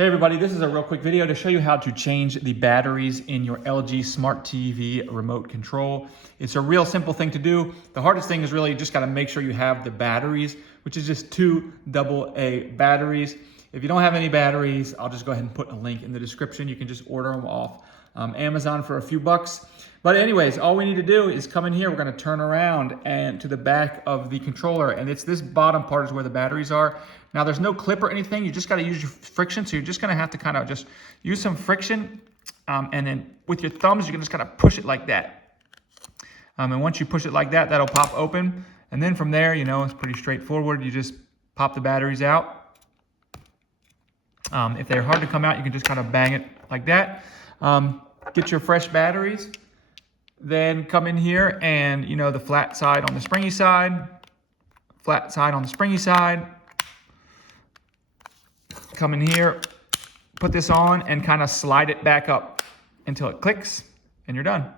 Hey everybody, this is a real quick video to show you how to change the batteries in your LG Smart TV remote control. It's a real simple thing to do. The hardest thing is really just gotta make sure you have the batteries, which is just 2 AA batteries. If you don't have any batteries, I'll just go ahead and put a link in the description. You can just order them off Amazon for a few bucks. But anyways, all we need to do is come in here. We're gonna turn around and to the back of the controller, and it's this bottom part is where the batteries are. Now there's no clip or anything. You just gotta use your friction. So you're just gonna have to kind of just use some friction. And then with your thumbs, you can just kind of push it like that. And once you push it like that, that'll pop open. And then from there, you know, it's pretty straightforward. You just pop the batteries out. If they're hard to come out, you can just kind of bang it like that. Get your fresh batteries. Then come in here and, you know, the flat side on the springy side, flat side on the springy side. Come in here, put this on and kind of slide it back up until it clicks and you're done.